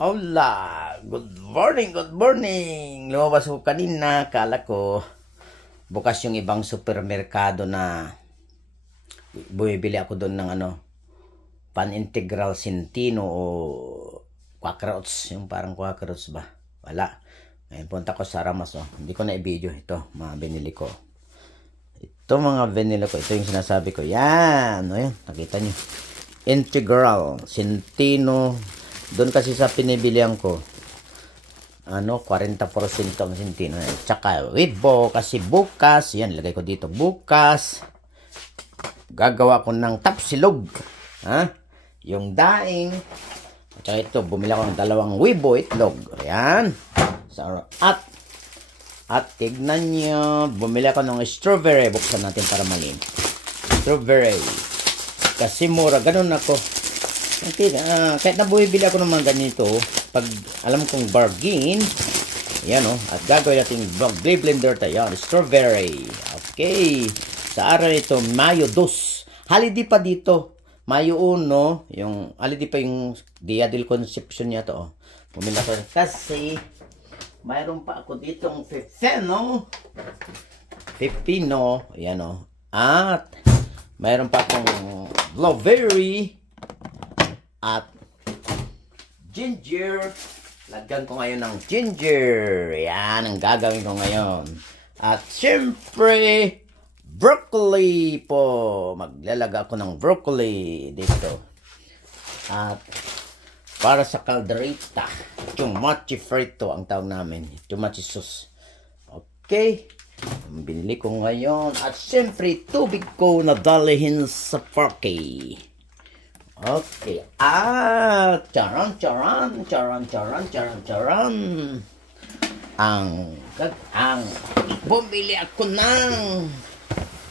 Hola! Good morning, good morning! Lumabas ko kanina, kala ko bukas yung ibang supermerkado na bumibili ako doon ng pan-integral Centeno o quackrots, yung parang quackrots ba? Wala. Ngayon punta ko sa Ramos, hindi ko na i-video ito, mga binili ko. Ito mga binili ko, ito yung sinasabi ko. Yan, yun, nakita nyo. Integral Centeno. Doon kasi sa pinibilihan ko 40% ang Centeno. Tsaka Widbo kasi bukas, yan lagay ko dito, bukas gagawa ko ng tapsilog, yung daing. Tsaka ito, bumili ako ng 2 Widbo itlog. Ayan. At tignan nyo, bumili ako ng strawberry. Buksan natin para malin. Strawberry kasi mura, ganun ako. Okay, kahit na bumibili ako ng mga ganito, pag alam kong bargain, yan at gagawin natin blender tayo, strawberry. Okay, sa araw ito, Mayo 2, holiday pa dito, Mayo 1, yung holiday pa yung Dia del Concepcion niya to. Bumili ako kasi mayroon pa ako ditong pipino, yan at mayroon pa akong blueberry at ginger. Lagyan ko ngayon ng ginger. Yan ang gagawin ko ngayon. At syempre, broccoli po. Maglalaga ako ng broccoli dito. At para sa caldereta, chumachi frito ang tawag namin. Chumachi sauce. Okay. Binili ko ngayon. At syempre, tubig ko na dalihin sa parke. Okay. Charan. Ang bumili ako ng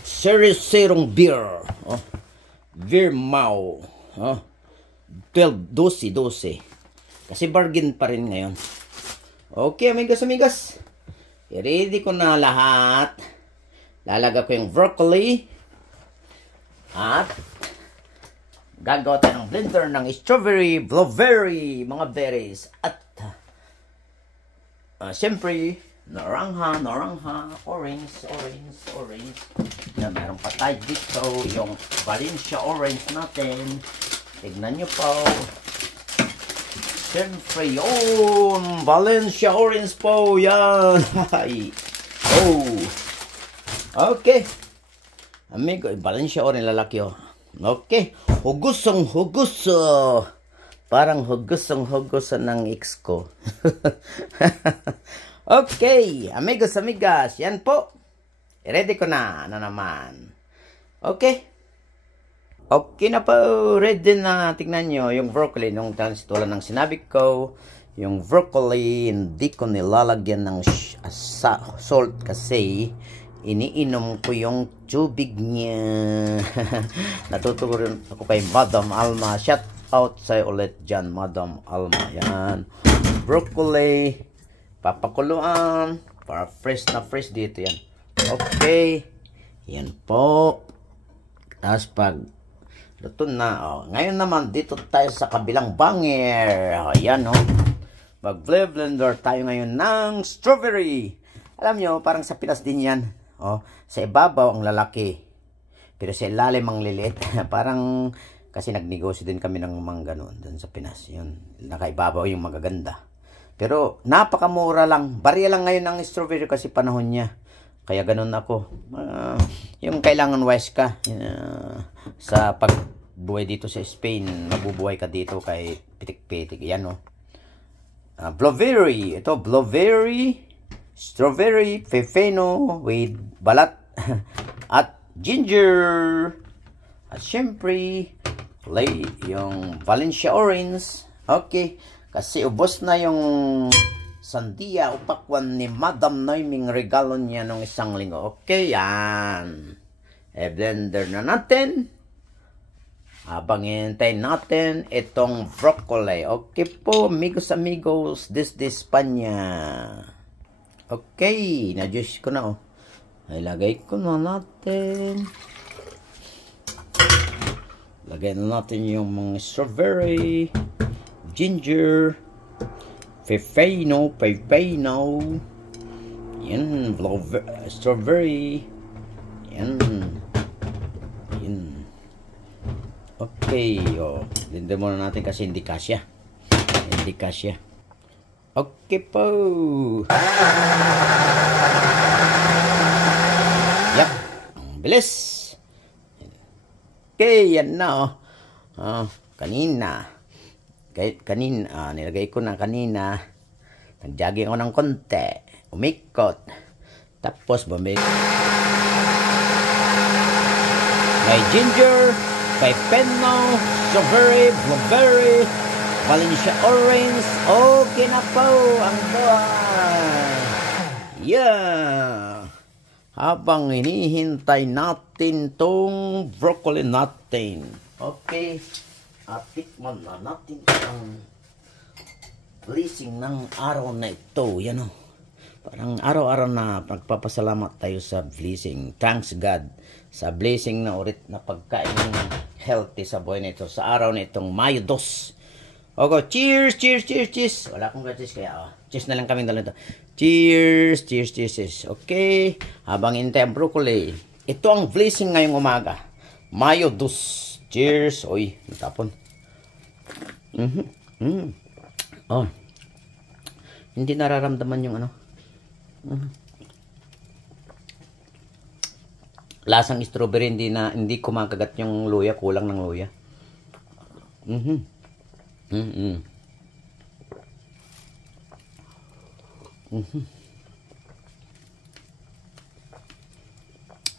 serong beer. Beer Mau. 12. Kasi bargain pa rin ngayon. Okay, amigas. I-ready ko na lahat. Lalaga ko yung broccoli. At gagawa tayo ng blender ng strawberry, blueberry, mga berries. At siyempre, naranja, orange. Yan, meron pa tayo dito yung Valencia orange natin. Tignan nyo po. Siyempre, yun, Valencia orange po. Yan. Okay. Amigo, Valencia orange lalaki Okay. Hugusong. Parang hugusong ng ex ko. Okay. Amigos, amigas. Yan po. Ready ko na naman. Okay. Okay na po. Ready na. Tingnan nyo. Yung broccoli. Nung tulad ng sinabi ko. Yung broccoli. Hindi ko nilalagyan ng salt kasi iniinom ko yung tubig niya. Natutuwa rin ako kay Madam Alma. Shout out sa'yo ulit dyan, Madam Alma. Yan. Broccoli. Papakuluan. Para fresh na fresh dito yan. Okay. Yan po. Tapos pag luto na. Ngayon naman dito tayo sa kabilang banger. Ayan mag-blender tayo ngayon ng strawberry. Alam nyo, parang sa Pinas din yan. Sa ibabaw ang lalaki, pero sa ilalim ang lilit. Parang kasi nagnegosyo din kami ng mga ganun dun sa Pinas. Yun, nakaibabaw yung magaganda. Pero napakamura lang. Barya lang ngayon ng strawberry kasi panahon niya. Kaya ganun ako. Yung kailangan wise ka. Sa pagbuhay dito sa Spain, mabubuhay ka dito kay pitik-pitik. Yan blueberry. Ito, blueberry, strawberry, pepino with balat at ginger. At syempre, yung Valencia orange. Okay, kasi ubos na yung sandia o pakwan ni Madam Noyming, regalo niya nung 1 linggo. Okay, yan. Blender na natin. Habang hintay natin itong broccoli. Okay po, amigos, this Espanya. Okay, na-juice ko na Ilagay ko na natin. Lagay na natin yung mga strawberry, ginger, Pepino. Yan, strawberry. Yan. Okay, linda muna natin kasi hindi kasya. Okay po. Yap, ang bilis. Okay, yan na kanina. Nilagay ko na kanina. Nag-jogging ako ng konti. Umikot. Tapos bumili. May ginger, pepino, strawberry, blueberry, Valencia orange. Okay na po ang buhay. Yeah. Habang hinihintay natin tong broccoli natin. Okay. At tikman na natin ang blessing ng araw na ito. Yan o. Parang araw-araw na pagpapasalamat tayo sa blessing. Thanks God sa blessing na ulit na pagkain ng healthy sa buhay na ito. Sa araw na itong Mayo 2. Okay, cheers. Wala akong cheers kaya cheers na lang kami dalawa ito. Cheers. Okay, habang hintay ang broccoli. Ito ang blessing ngayong umaga. Mayo 2. Cheers. Oy, natapon. Hindi nararamdaman yung lasang strawberry. Hindi kumakagat yung luya, kulang ng luya.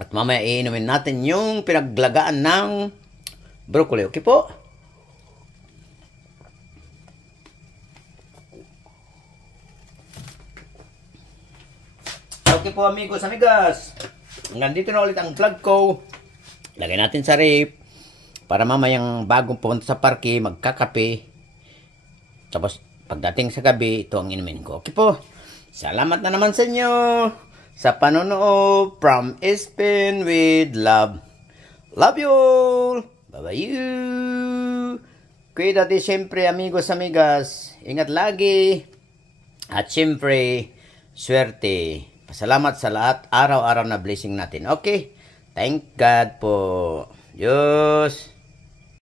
At mamaya iinumin natin yung pinaglagaan ng broccoli. Okay po? Okay po amigos, amigas. Nandito na ulit ang vlog ko. Lagay natin sa ref para mamayang bagong pumunta sa parke, magkakape. Tapos pagdating sa gabi, ito ang inumin ko. Okay po. Salamat na naman sa inyo sa panonood from Spin with Love. Love you all. Bye-bye you. Cuídate siyempre amigos, amigas. Ingat lagi. At siyempre, swerte. Salamat sa lahat, araw-araw na blessing natin. Okay? Thank God po. Diyos.